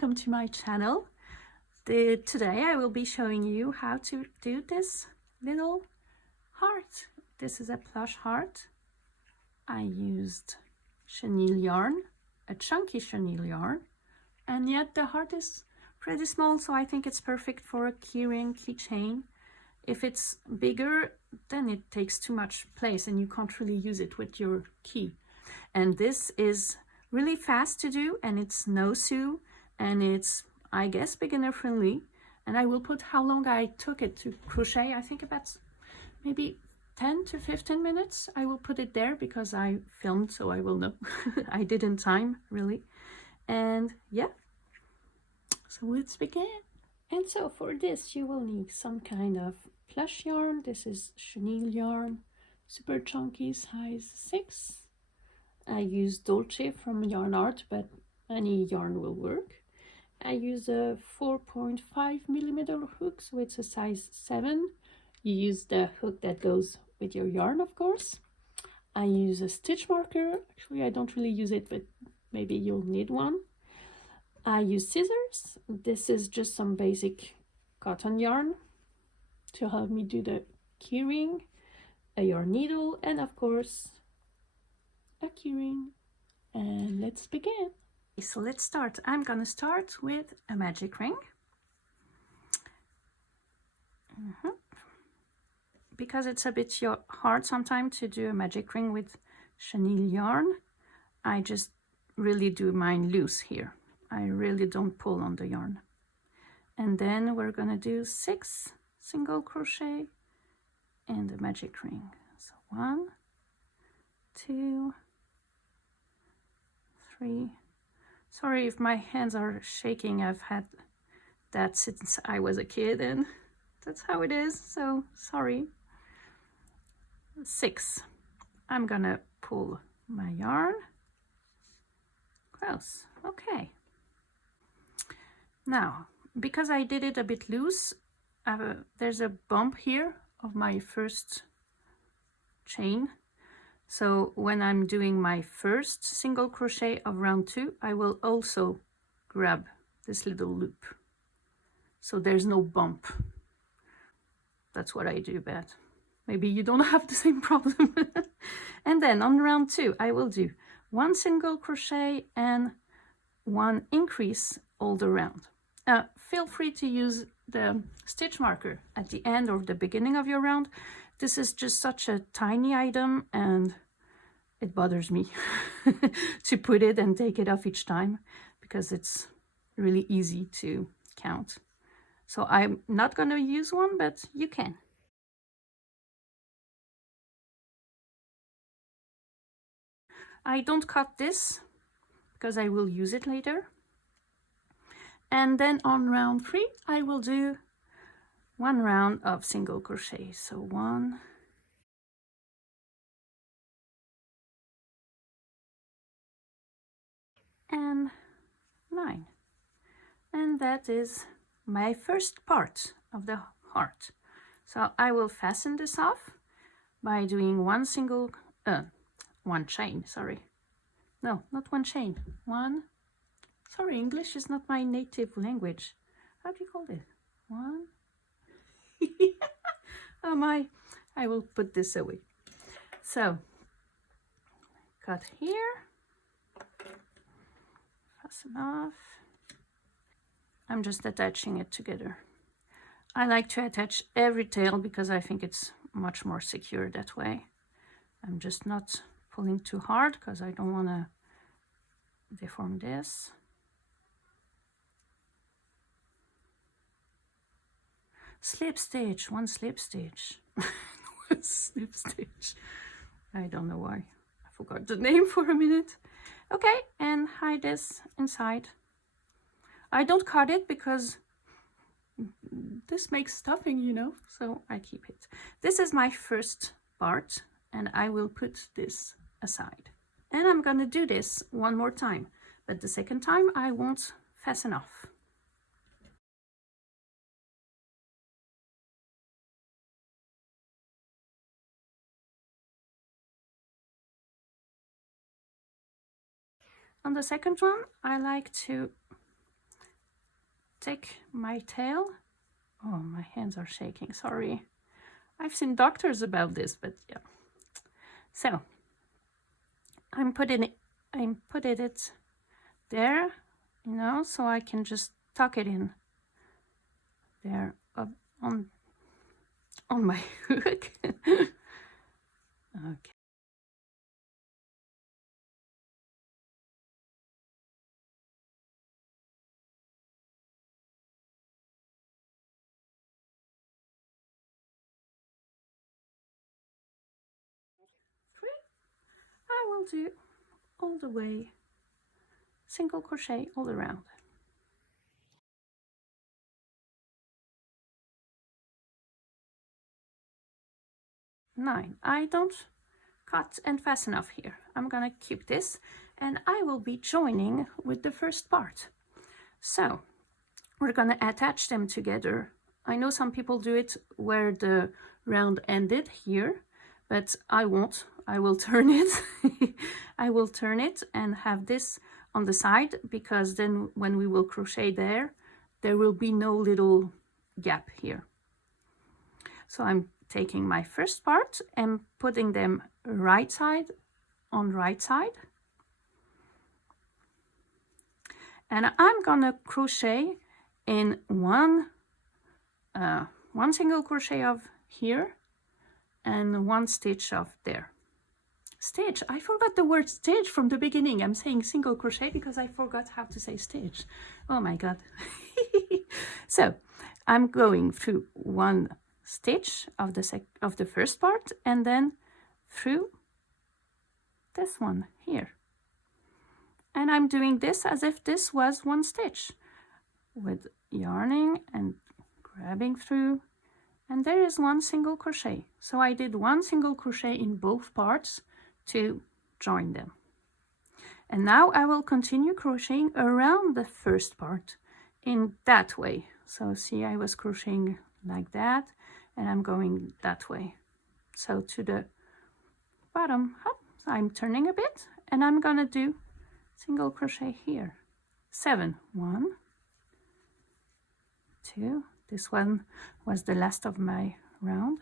welcome to my channel. Today I will be showing you how to do this little heart. This is a plush heart. I used chenille yarn, a chunky chenille yarn, and yet the heart is pretty small, so I think it's perfect for a keyring, keychain. If it's bigger, then it takes too much place and you can't really use it with your key. And this is really fast to do, and it's no sew, and it's, I guess, beginner friendly. And I will put how long I took it to crochet. I think about maybe 10 to 15 minutes. I will put it there because I filmed, so I will know. I did in time, really. And yeah, so let's begin. And so for this you will need some kind of plush yarn. This is chenille yarn, super chunky, size 6. I use Dolce from Yarnart, but any yarn will work. I use a 4.5mm hook, so it's a size 7. You use the hook that goes with your yarn, of course. I use a stitch marker. Actually, I don't really use it, but maybe you'll need one. I use scissors. This is just some basic cotton yarn to help me do the keyring, a yarn needle, and of course a keyring. And let's begin. So let's start. I'm gonna start with a magic ring. Because it's a bit hard sometimes to do a magic ring with chenille yarn, I just really do mine loose here. I really don't pull on the yarn. And then we're gonna do 6 single crochet in the magic ring. So 1, 2, 3. Sorry if my hands are shaking. I've had that since I was a kid, and that's how it is, so sorry. 6. I'm gonna pull my yarn. Close. Okay. Now, because I did it a bit loose, there's a bump here of my first chain. So when I'm doing my first single crochet of round 2, I will also grab this little loop, so there's no bump. That's what I do, but maybe you don't have the same problem. And then on round 2, I will do 1 single crochet and 1 increase all the round. Feel free to use the stitch marker at the end or the beginning of your round. This is just such a tiny item, and it bothers me to put it and take it off each time because it's really easy to count. So I'm not going to use one, but you can. I don't cut this because I will use it later. And then on round 3, I will do 1 round of single crochet. So 1, and 9. And that is my first part of the heart. So I will fasten this off by doing 1 chain, sorry. No, not 1 chain. Sorry, English is not my native language. How do you call it? 1. Oh my, I will put this away. So, cut here. Fasten off. I'm just attaching it together. I like to attach every tail because I think it's much more secure that way. I'm just not pulling too hard because I don't want to deform this. Slip stitch, 1 slip stitch. 1 slip stitch. I don't know why. I forgot the name for a minute. Okay, and hide this inside. I don't cut it because this makes stuffing, you know, so I keep it. This is my first part, and I will put this aside. And I'm gonna do this 1 more time, but the second time I won't fasten off. On the second one, I like to take my tail. Oh, my hands are shaking, sorry. I've seen doctors about this, but yeah. So I'm putting it there, you know, so I can just tuck it in there up on my hook. Okay. I will do all the way single crochet all around. 9. I don't cut and fasten off here. I'm gonna keep this and I will be joining with the first part. So we're gonna attach them together. I know some people do it where the round ended here, but I won't. I will turn it. I will turn it and have this on the side, because then when we will crochet there will be no little gap here. So I'm taking my first part and putting them right side on right side. And I'm gonna crochet in one single crochet of here and one stitch of there. Stitch, I forgot the word stitch from the beginning. I'm saying single crochet because I forgot how to say stitch. Oh my god. So I'm going through one stitch of the first part and then through this one here. And I'm doing this as if this was one stitch, with yarning and grabbing through, and there is one single crochet. So I did one single crochet in both parts to join them. And now I will continue crocheting around the first part in that way. So see, I was crocheting like that and I'm going that way. So to the bottom, I'm turning a bit and I'm gonna do single crochet here. 7, 1, 2. This one was the last of my round,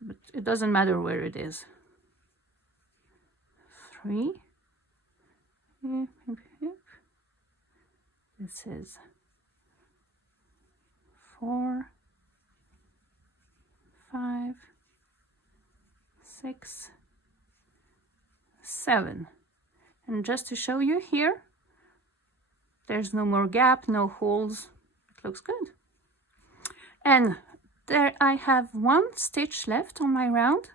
but it doesn't matter where it is. 3. This is 4, 5, 6, 7. And just to show you here, there's no more gap, no holes. It looks good. And there I have one stitch left on my round.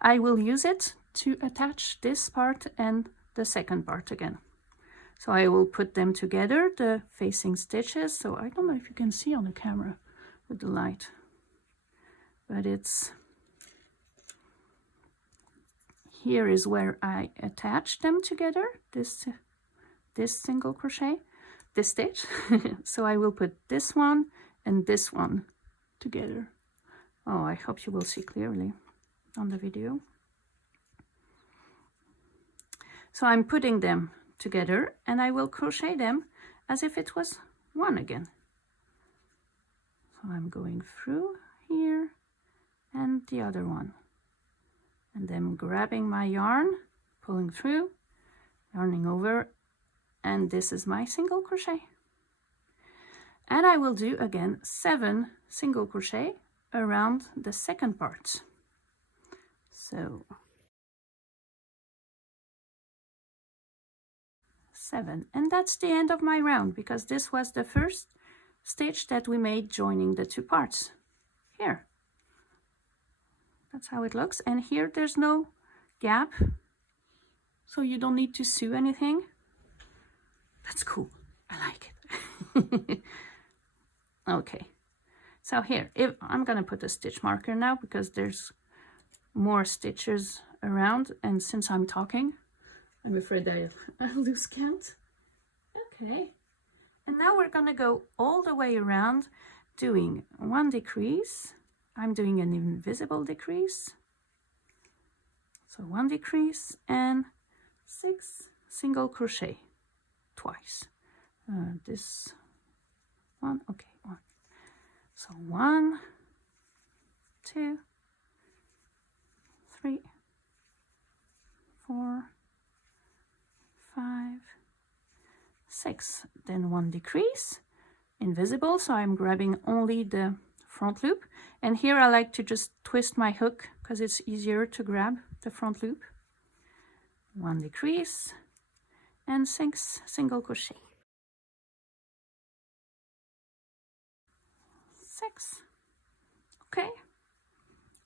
I will use it to attach this part and the second part again. So I will put them together, the facing stitches. So I don't know if you can see on the camera with the light, but it's here is where I attach them together, this single crochet, this stitch. So I will put this one and this one together. Oh, I hope you will see clearly on the video. So I'm putting them together and I will crochet them as if it was one again. So I'm going through here and the other one, and then grabbing my yarn, pulling through, yarning over, and this is my single crochet. And I will do again 7 single crochet around the second part. So 7, and that's the end of my round, because this was the first stitch that we made joining the two parts. Here, that's how it looks, and here there's no gap, so you don't need to sew anything. That's cool, I like it. Okay, so here, if I'm gonna put a stitch marker now because there's more stitches around, and since I'm talking, I'm afraid I'll lose count. Okay, and now we're gonna go all the way around doing 1 decrease. I'm doing an invisible decrease. So 1 decrease and 6 single crochet twice. This One, okay, one. So 1, 2, 3, 4, 5, 6. Then 1 decrease, invisible, so I'm grabbing only the front loop. And here I like to just twist my hook because it's easier to grab the front loop. 1 decrease and 6 single crochet. 6. Okay,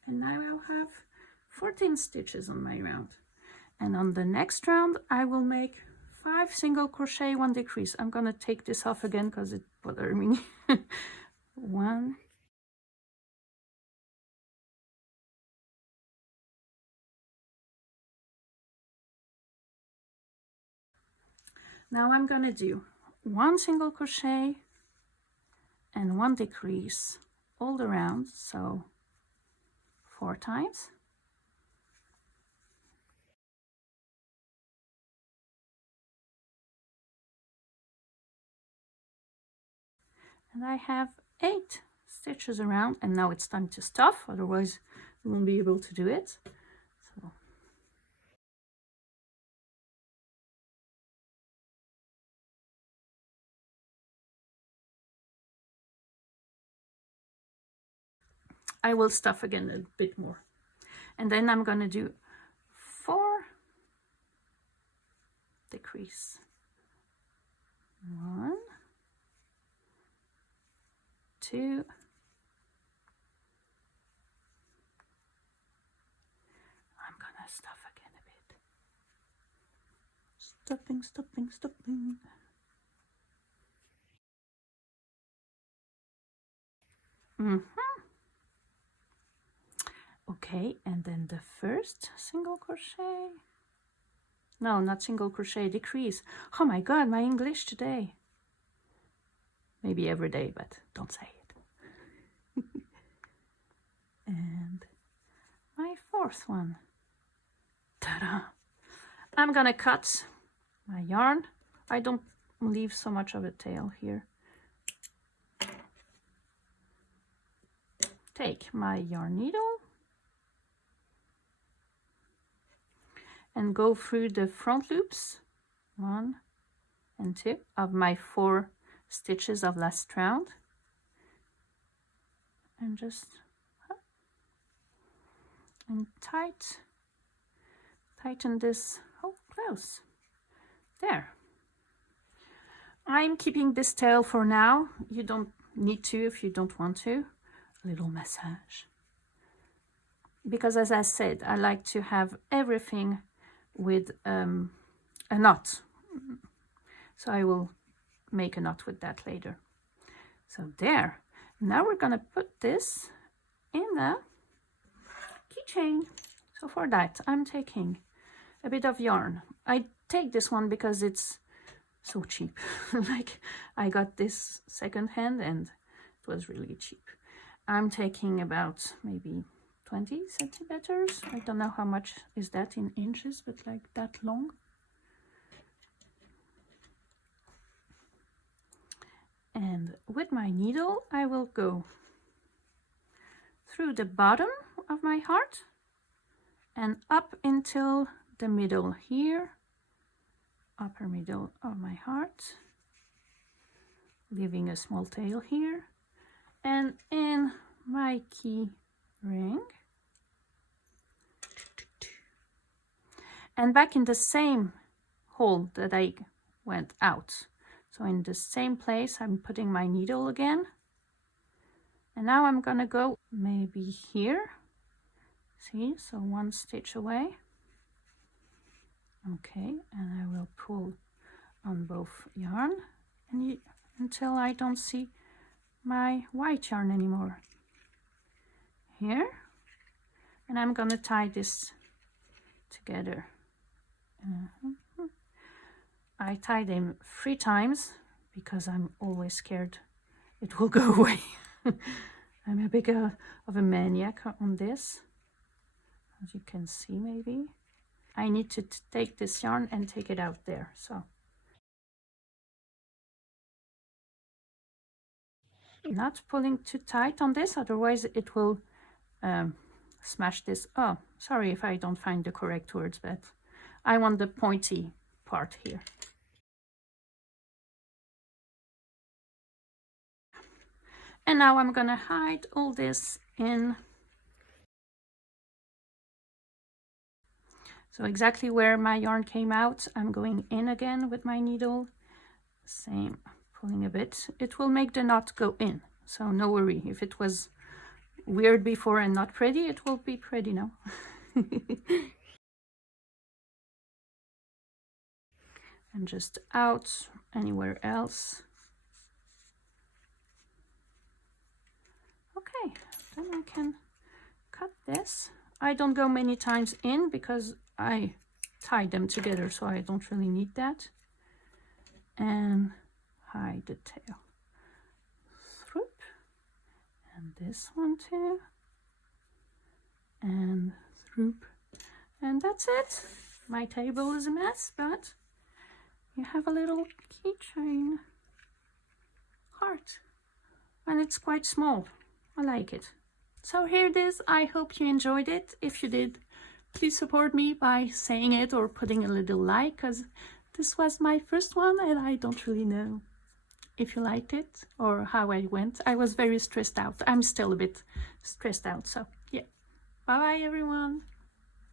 and now I'll have 14 stitches on my round. And on the next round I will make 5 single crochet, 1 decrease. I'm gonna take this off again because it bothered me. 1, now I'm gonna do 1 single crochet and 1 decrease all around, so 4 times. And I have 8 stitches around, and now it's time to stuff, otherwise we won't be able to do it. So I will stuff again a bit more, and then I'm gonna do 4 decrease, 1, 2, I'm gonna stuff again a bit, stuffing, stuffing, stuffing. Okay, and then the first single crochet, no, not single crochet, decrease. Oh my god, my English today. Maybe every day, but don't say it. And my 4th one. Ta-da! I'm gonna cut my yarn. I don't leave so much of a tail here. Take my yarn needle and go through the front loops, 1 and 2 of my 4 stitches of last round, and just and tighten this close. There. I'm keeping this tail for now. You don't need to if you don't want to. A little massage, because as I said, I like to have everything with a knot, so I will make a knot with that later. So there. Now we're gonna put this in the keychain. So for that I'm taking a bit of yarn. I take this one because it's so cheap. Like, I got this secondhand and it was really cheap. I'm taking about maybe 20 centimeters. I don't know how much is that in inches, but like that long. And with my needle, I will go through the bottom of my heart and up until the middle here, upper middle of my heart, leaving a small tail here, and in my key ring, and back in the same hole that I went out. So in the same place, I'm putting my needle again, and now I'm gonna go maybe here. See, so 1 stitch away. Okay, and I will pull on both yarn and until I don't see my white yarn anymore. Here, and I'm gonna tie this together. I tie them 3 times because I'm always scared it will go away. I'm a bit of a maniac on this, as you can see. Maybe I need to take this yarn and take it out there. So Not pulling too tight on this, otherwise it will smash this. Oh, sorry if I don't find the correct words, but I want the pointy part here. And now I'm gonna hide all this in. So exactly where my yarn came out, I'm going in again with my needle. Same, pulling a bit. It will make the knot go in, so no worry. If it was weird before and not pretty, it will be pretty now. And just out anywhere else. Okay, then I can cut this. I don't go many times in because I tied them together, so I don't really need that. And hide the tail. Throop. And this one too. And throop. And that's it. My table is a mess, but you have a little keychain heart. And it's quite small. I like it. So here it is. I hope you enjoyed it. If you did, please support me by saying it or putting a little like, because this was my first one and I don't really know if you liked it or how I went. I was very stressed out. I'm still a bit stressed out. So yeah. Bye bye everyone.